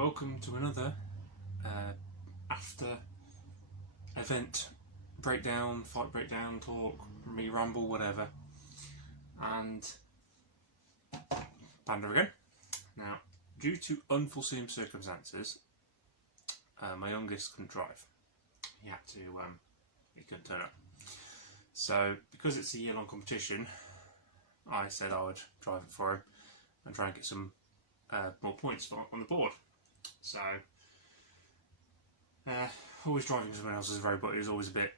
welcome to another after event breakdown, fight breakdown, talk, me ramble, whatever. And Panda again. Now, due to unforeseen circumstances, my youngest couldn't drive. He couldn't turn up. So, because it's a year-long competition, I said I would drive it for him and try and get some more points on the board. So, always driving someone else's robot is always a bit,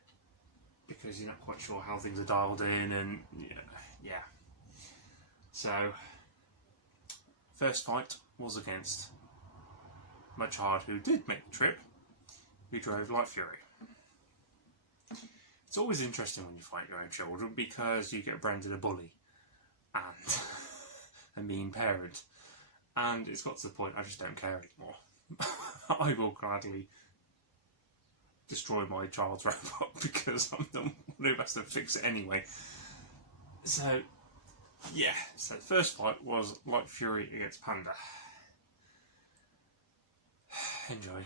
because you're not quite sure how things are dialed in, and yeah. So, first fight was against Much Hard, who did make the trip, who drove Light Fury. It's always interesting when you fight your own children because you get branded a bully and a mean parent, and it's got to the point I just don't care anymore. I will gladly destroy my child's robot because I'm the one who has to fix it anyway. So yeah, so the first fight was Light Fury against Panda. Enjoy.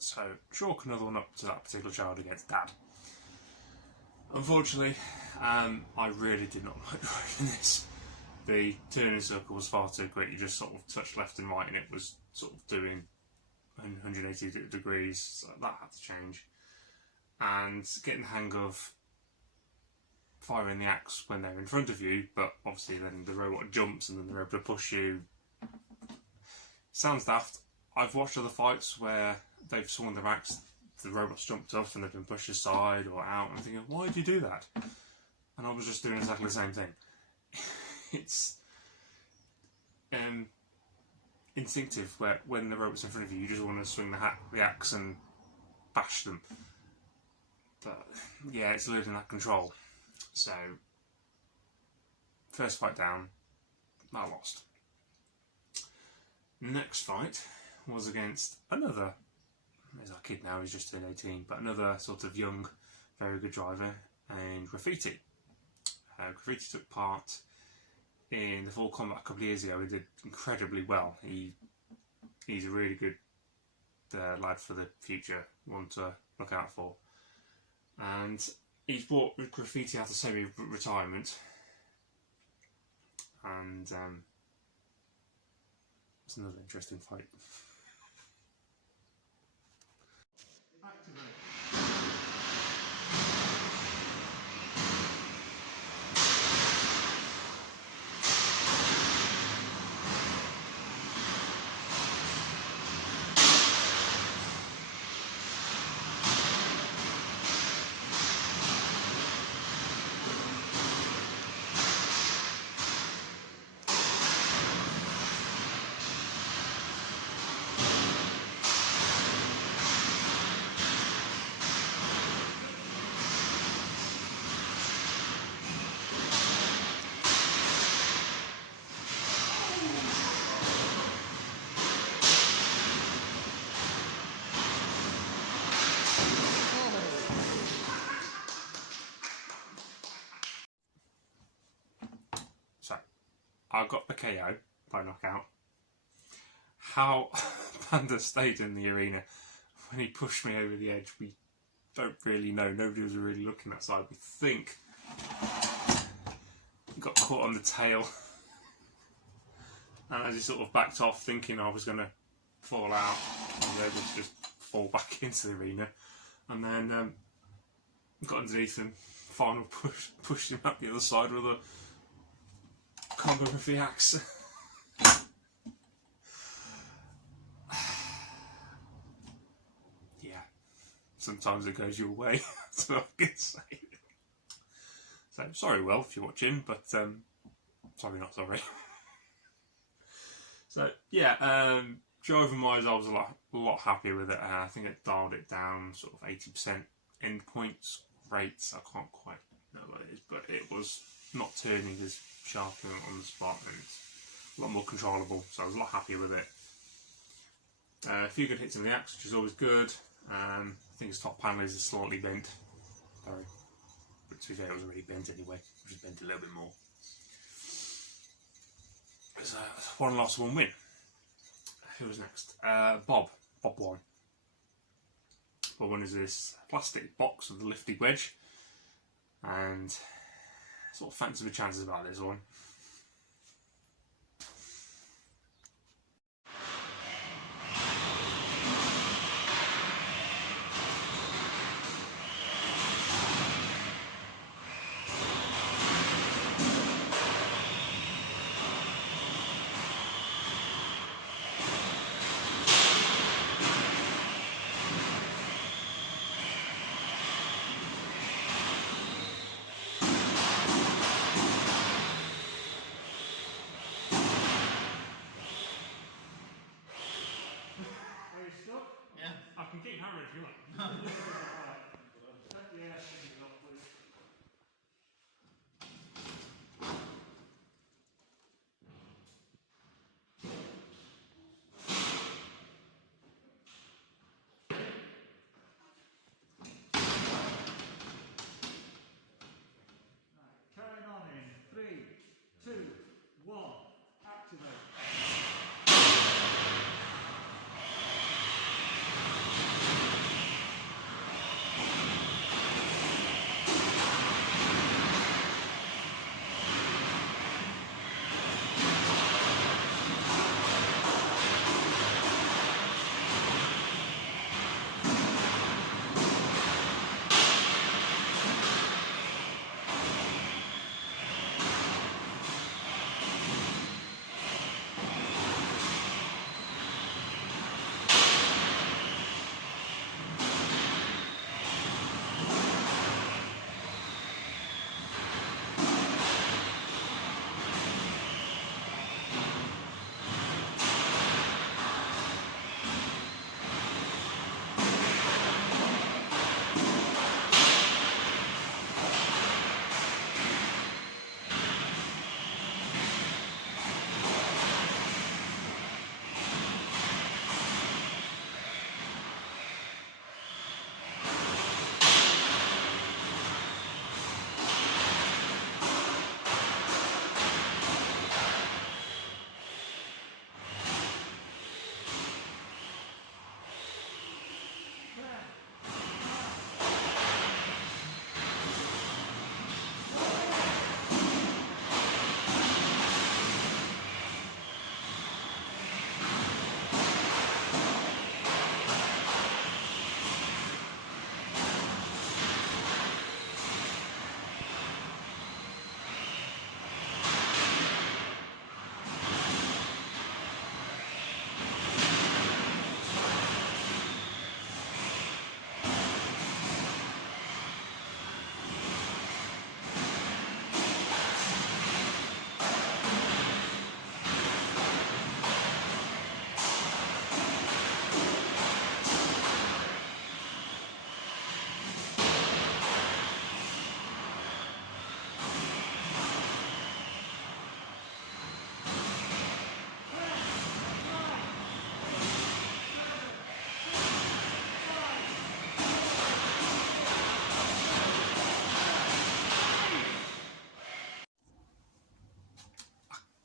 So, chalk another one up to that particular child against Dad. Unfortunately, I really did not like driving this. The turning circle was far too quick. You just sort of touched left and right and it was sort of doing 180 degrees, so that had to change. And getting the hang of firing the axe when they're in front of you, but obviously then the robot jumps and then they're able to push you. Sounds daft. I've watched other fights where they've swung their axe, the robot's jumped off and they've been pushed aside or out, and I'm thinking, why did you do that? And I was just doing exactly the same thing. It's instinctive, where when the robot's in front of you, you just want to swing the axe and bash them. But yeah, it's losing that control. So, first fight down, I lost. Next fight was against another, he's our kid now, he's just turned 18, but another sort of young, very good driver, named Graffiti. Graffiti took part in the Full Combat a couple of years ago. He did incredibly well. He's a really good lad for the future, one to look out for. And he's brought Graffiti out of semi-retirement, and it's another interesting fight. I got the KO by knockout. How Panda stayed in the arena when he pushed me over the edge, we don't really know. Nobody was really looking that side. We think he got caught on the tail, and as he sort of backed off, thinking I was going to fall out, I was able to just fall back into the arena, and then got underneath him. Final pushed him up the other side with a choreography axe. Yeah, sometimes it goes your way. That's what I can say. So sorry, Will, if you're watching, but sorry, not sorry. So yeah, driving wise, I was a lot happier with it. I think it dialed it down, sort of 80% end points rates. I can't quite know what it is, but it was not turning as sharp on the spot, and it's a lot more controllable. So I was a lot happier with it. A few good hits in the axe, which is always good. I think his top panel is slightly bent. Sorry, but to be fair, it was already bent anyway. It was bent a little bit more. So one loss, one win. Who was next? Bob. Bob won. Bob won is this plastic box with the lifty wedge, and sort of fancy the chances about this one. Yeah. I can keep hammering if you want. Yeah, please. Carrying on in 3, 2, 1, activate.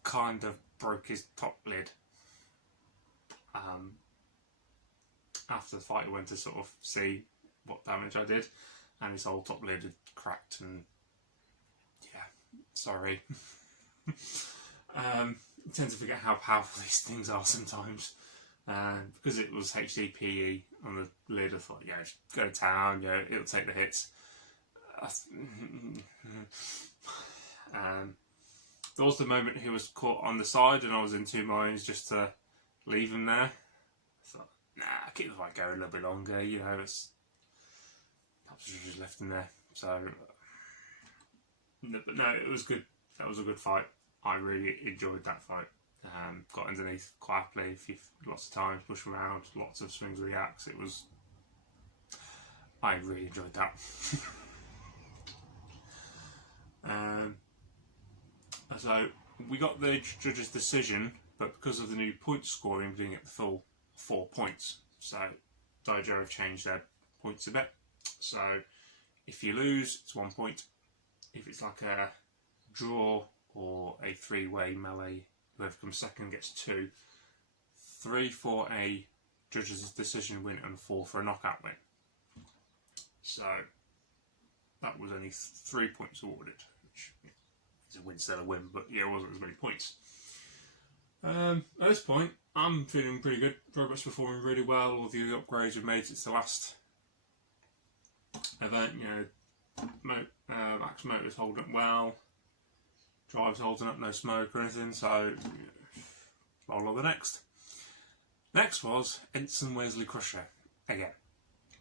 Kind of broke his top lid. after the fight, I went to sort of see what damage I did, and his whole top lid had cracked, and yeah, sorry. I tend to forget how powerful these things are sometimes. Because it was HDPE on the lid, I thought, yeah, just go to town, you know, it'll take the hits. There was the moment he was caught on the side, and I was in two minds just to leave him there. I thought, nah, keep the fight going a little bit longer, you know, it's perhaps just left him there. So, but no, it was good. That was a good fight. I really enjoyed that fight. Got underneath quietly lots of times, pushed around, lots of swings with the axe. I really enjoyed that. So we got the judge's decision, but because of the new point scoring, we didn't get the full 4 points. So Dojo have changed their points a bit. So if you lose, it's 1 point. If it's like a draw or a three-way melee, whoever comes second gets 2. 3 for a judge's decision win and 4 for a knockout win. So that was only 3 points awarded, which is a win instead of a win, but yeah, it wasn't as many points. At this point, I'm feeling pretty good. Robot's performing really well. All the upgrades we've made since the last event, you know, Max Motor's holding up well. Drive's holding up, no smoke or anything, so roll on the next. Next was Ensign Wesley Crusher again.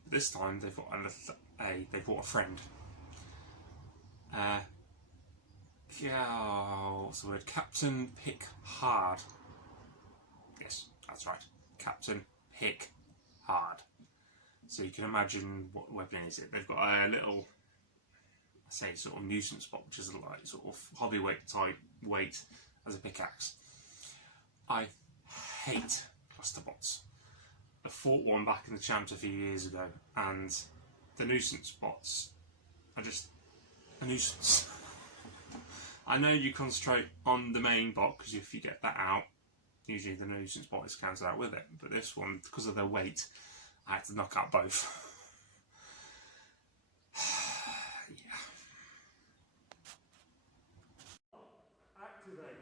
This time they brought a friend. What's the word? Captain Pickard. Yes, that's right. Captain Pickard. So you can imagine what weapon is it. They've got a little, I say, sort of nuisance spot, which is like sort of heavyweight type weight as a pickaxe. I hate cluster bots. I fought one back in the champs a few years ago, and the nuisance bots are just a nuisance. I know you concentrate on the main bot, because if you get that out, usually the nuisance bot is cancelled out with it. But this one, because of their weight, I had to knock out both. Yeah. Activate.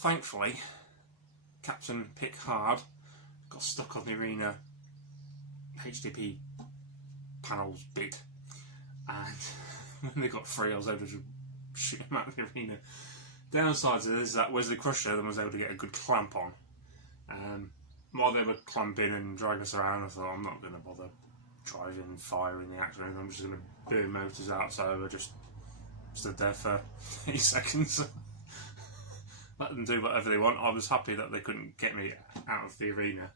thankfully, Captain Picard got stuck on the arena HDP panels bit, and when they got free, I was able to shoot him out of the arena. Downside to this is that Wesley Crusher then was able to get a good clamp on. While they were clamping and dragging us around, I thought, I'm not going to bother driving, firing the action, I'm just going to burn motors out, so I just stood there for 30 seconds. Let them do whatever they want. I was happy that they couldn't get me out of the arena.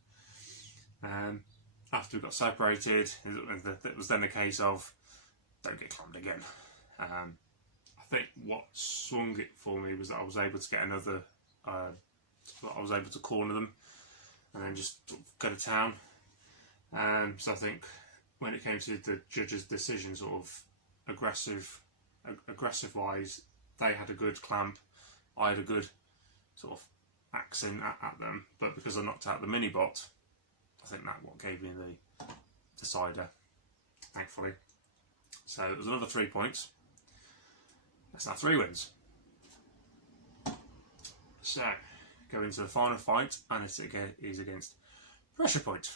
After we got separated, it was then a case of don't get clamped again. I think what swung it for me was that I was able to get another. I was able to corner them and then just sort of go to town. So I think when it came to the judge's decision, sort of aggressive wise, they had a good clamp. I had a good sort of axing at them, but because I knocked out the mini bot, I think that what gave me the decider, thankfully. So it was another 3 points. That's now 3 wins. So go into the final fight, and it is against Pressure Point.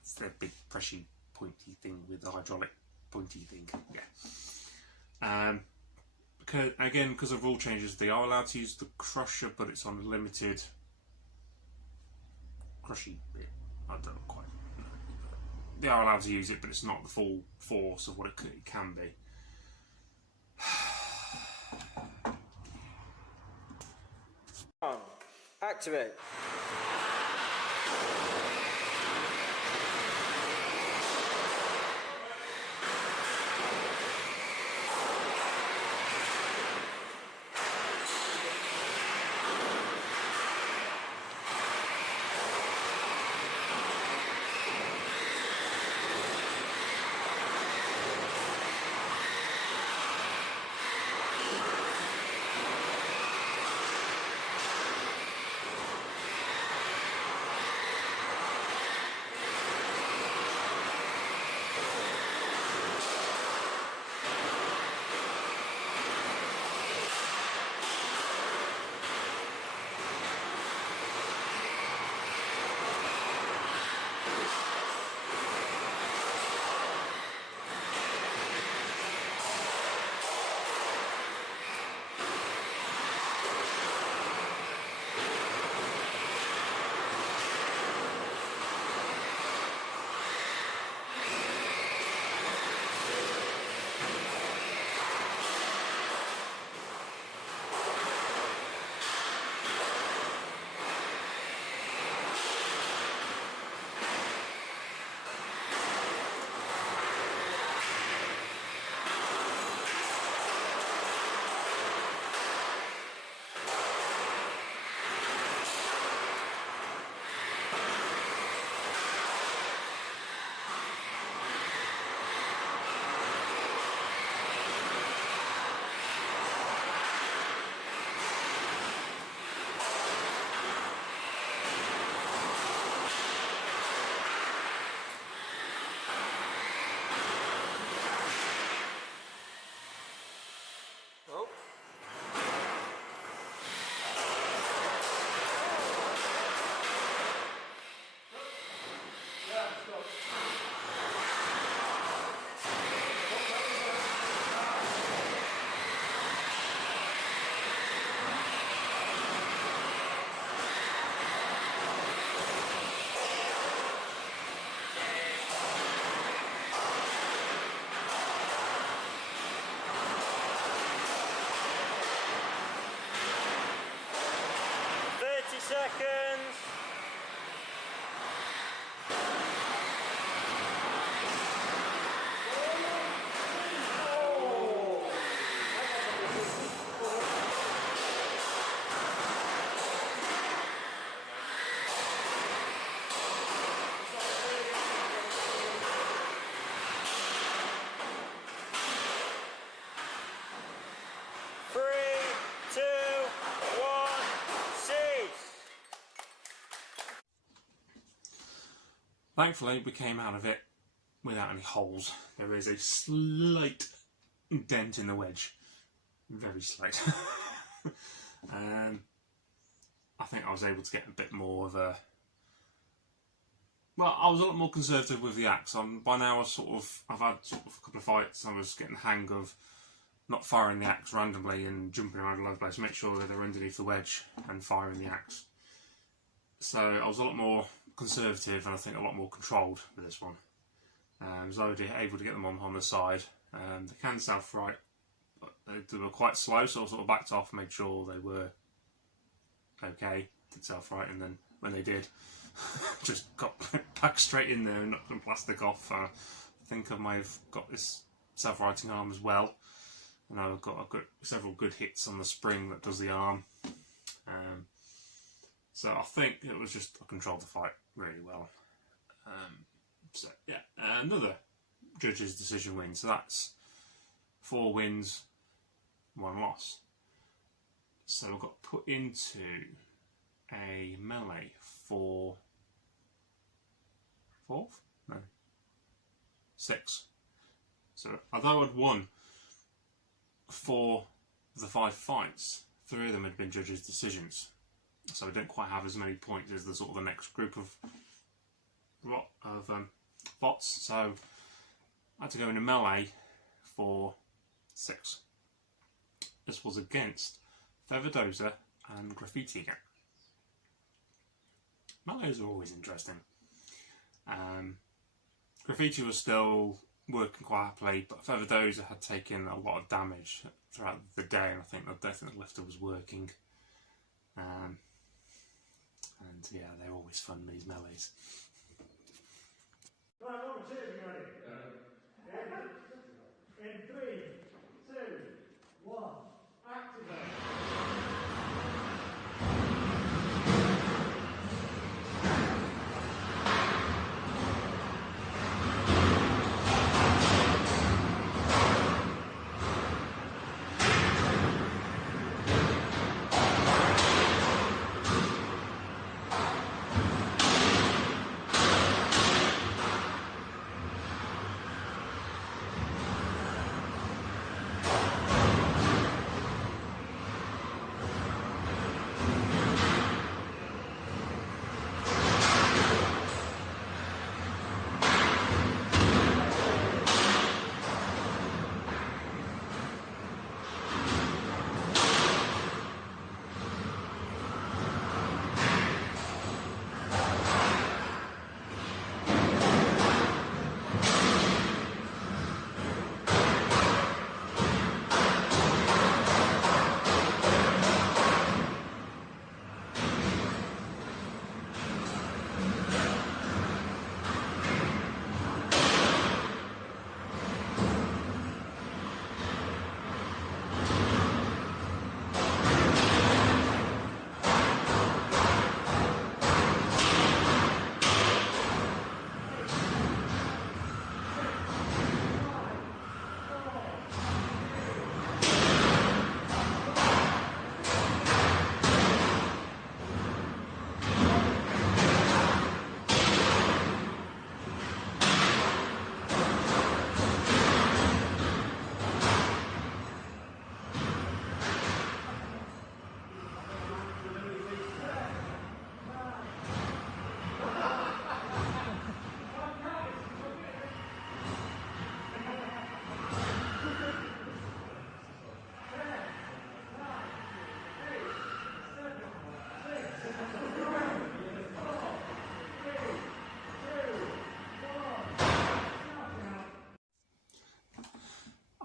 It's the big pressure pointy thing with the hydraulic pointy thing. Yeah. Because of rule changes, they are allowed to use the crusher, but it's on a limited crushy bit. I don't quite know. They are allowed to use it, but it's not the full force of what it can be. Activate. Seconds. Thankfully, we came out of it without any holes. There is a slight dent in the wedge. Very slight. I think I was able to get a bit more of a... Well, I was a lot more conservative with the axe. By now I've had sort of a couple of fights, I was getting the hang of not firing the axe randomly and jumping around all over the place, make sure that they're underneath the wedge and firing the axe. So I was a lot more conservative and I think a lot more controlled with this one. So I was able to get them on the side. They can self-right, but they were quite slow, so I sort of backed off and made sure they were okay, did self-right, and then when they did, just got back straight in there and knocked some plastic off. I think I might have got this self-righting arm as well, and I've got several good hits on the spring that does the arm. So I think it was just, I controlled the fight really well. So yeah, another judge's decision win. So that's 4 wins, 1 loss. So I got put into a melee for 4th? No. 6. So although I'd won 4 of the 5 fights, 3 of them had been judges' decisions. So I didn't quite have as many points as the sort of the next group of bots. So I had to go in a melee for 6. This was against Featherdozer and Graffiti again. Melees are always interesting. Graffiti was still working quite happily, but Featherdozer had taken a lot of damage throughout the day, and I think the Death Lifter was working. And yeah, they're always fun, these melees. Right, over to everybody. In 3, 2, 1, activate.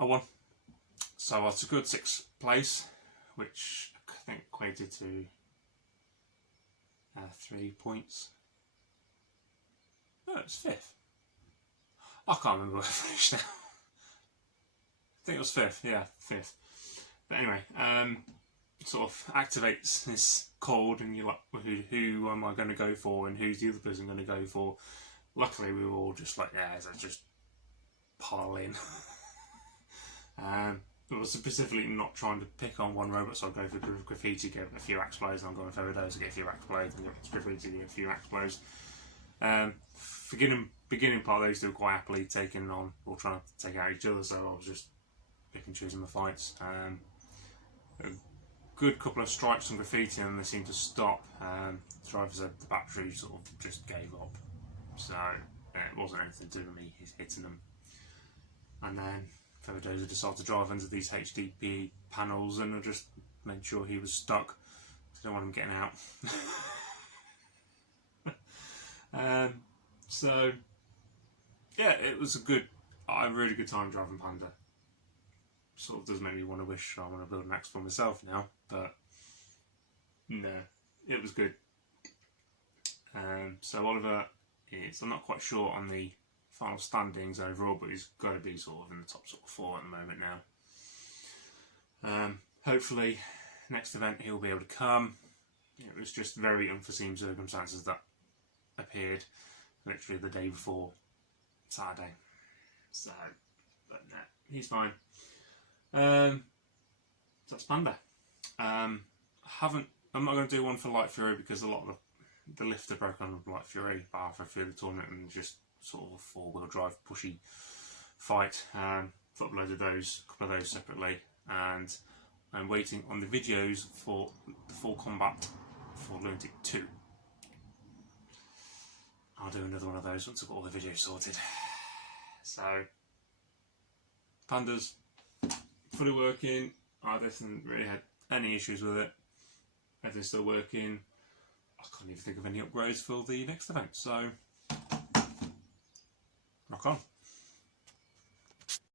I won. So I secured 6th place, which I think equated to 3 points. No, it's 5th. I can't remember where I finished now. I think it was 5th, yeah, 5th. But anyway, sort of activates this chord, and you're like, who am I going to go for, and who's the other person going to go for? Luckily, we were all just like, yeah, so just pile in. I was specifically not trying to pick on one robot, so I'll go for Graffiti, get a few axe blows, and I'll go for Featherdozer, get a few axe blows, and go for Graffiti, get a few axe blows. Beginning part, those two were quite happily taking on, or trying to take out each other, so I was just picking and choosing the fights. A good couple of stripes and graffiti and they seemed to stop. The driver said the battery sort of just gave up, so it wasn't anything to do with me hitting them. And then Robodojo decided to drive under these HDPE panels, and I just made sure he was stuck. I don't want him getting out. So yeah, it was a really good time driving Panda. Sort of does make me want to wish I want to build an X for myself now, but no, it was good. So Oliver is, I'm not quite sure on the final standings overall, but he's got to be sort of in the top sort of 4 at the moment now. Hopefully next event he'll be able to come. It was just very unforeseen circumstances that appeared literally the day before Saturday, so but no, he's fine. So that's Panda. I'm not going to do one for Light Fury because a lot of the lifter broke on Light Fury after the tournament and just sort of a 4-wheel drive pushy fight. I've uploaded those, a couple of those separately, and I'm waiting on the videos for the full combat for Lunatic 2. I'll do another one of those once I've got all the videos sorted. So, Panda's fully working. I haven't really had any issues with it. Everything's still working. I can't even think of any upgrades for the next event, so rock on.